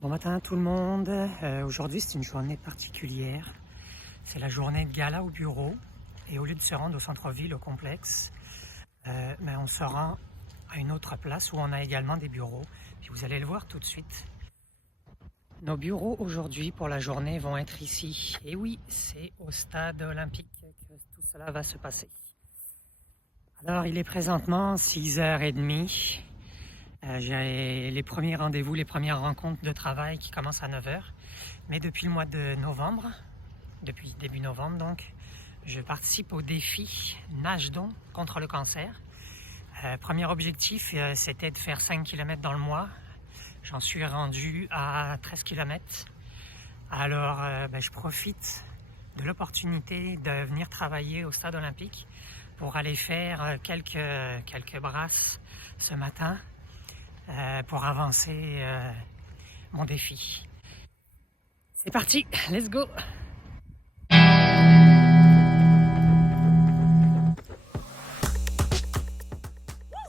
Bon matin tout le monde. Aujourd'hui c'est une journée particulière. C'est la journée de gala au bureau. Et au lieu de se rendre au centre-ville, au complexe, on se rend à une autre place où on a également des bureaux. Puis vous allez le voir tout de suite. Nos bureaux aujourd'hui pour la journée vont être ici. Et oui, c'est au stade olympique que tout cela va se passer. Alors il est présentement 6h30. J'ai les premiers rendez-vous, les premières rencontres de travail qui commencent à 9h. Mais depuis le mois de novembre, depuis début novembre donc, je participe au défi Nage donc contre le cancer. Premier objectif, c'était de faire 5 km dans le mois. J'en suis rendu à 13 km. Alors je profite de l'opportunité de venir travailler au stade olympique pour aller faire quelques brasses ce matin. Pour avancer mon défi. C'est parti, let's go!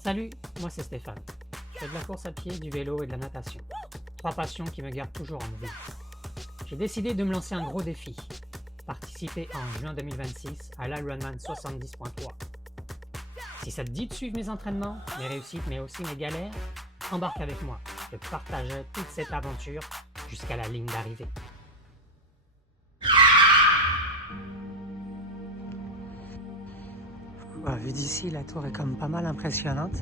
Salut, moi c'est Stéphane. Je fais de la course à pied, du vélo et de la natation. 3 passions qui me gardent toujours en mouvement. J'ai décidé de me lancer un gros défi. Participer en juin 2026 à l'Ironman 70.3. Si ça te dit de suivre mes entraînements, mes réussites mais aussi mes galères, embarque avec moi, je partage toute cette aventure jusqu'à la ligne d'arrivée. Vu d'ici, la tour est comme pas mal impressionnante.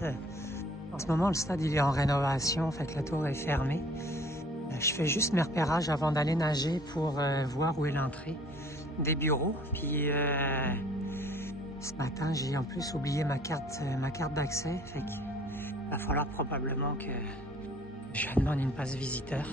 En ce moment, le stade il est en rénovation, fait que la tour est fermée. Je fais juste mes repérages avant d'aller nager pour voir où est l'entrée des bureaux. Puis ce matin, j'ai en plus oublié ma carte d'accès, fait qu'il va falloir probablement que je demande une passe visiteur.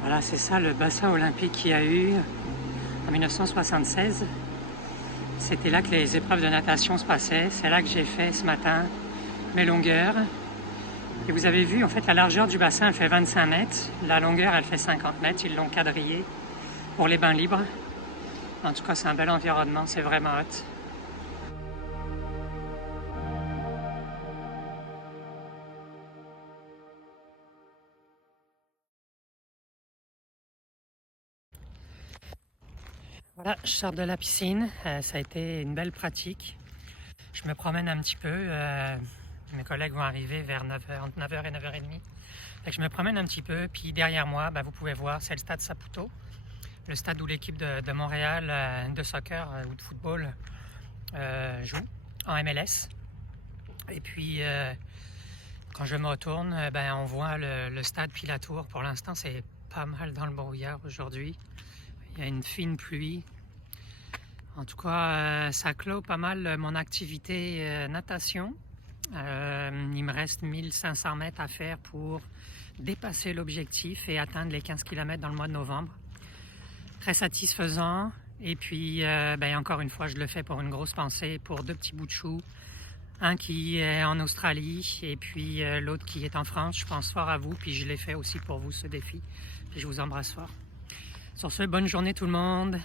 Voilà, c'est ça le bassin olympique qu'il y a eu en 1976. C'était là que les épreuves de natation se passaient. C'est là que j'ai fait ce matin mes longueurs. Et vous avez vu, en fait, la largeur du bassin, elle fait 25 mètres. La longueur, elle fait 50 mètres. Ils l'ont quadrillé pour les bains libres. En tout cas, c'est un bel environnement. C'est vraiment hot. Voilà, je sors de la piscine, ça a été une belle pratique. Je me promène un petit peu, mes collègues vont arriver vers 9h, entre 9h et 9h30. Fait que je me promène un petit peu, puis derrière moi, vous pouvez voir, c'est le stade Saputo, le stade où l'équipe de Montréal de soccer ou de football joue en MLS. Et puis, quand je me retourne, on voit le stade puis la tour. Pour l'instant, c'est pas mal dans le brouillard aujourd'hui. Il y a une fine pluie. En tout cas, ça clôt pas mal mon activité natation. Il me reste 1500 mètres à faire pour dépasser l'objectif et atteindre les 15 km dans le mois de novembre. Très satisfaisant. Et puis, encore une fois, je le fais pour une grosse pensée, pour 2 petits bouts de chou. Un qui est en Australie et puis l'autre qui est en France. Je pense fort à vous, puis je l'ai fait aussi pour vous ce défi. Puis je vous embrasse fort. Sur ce, bonne journée tout le monde.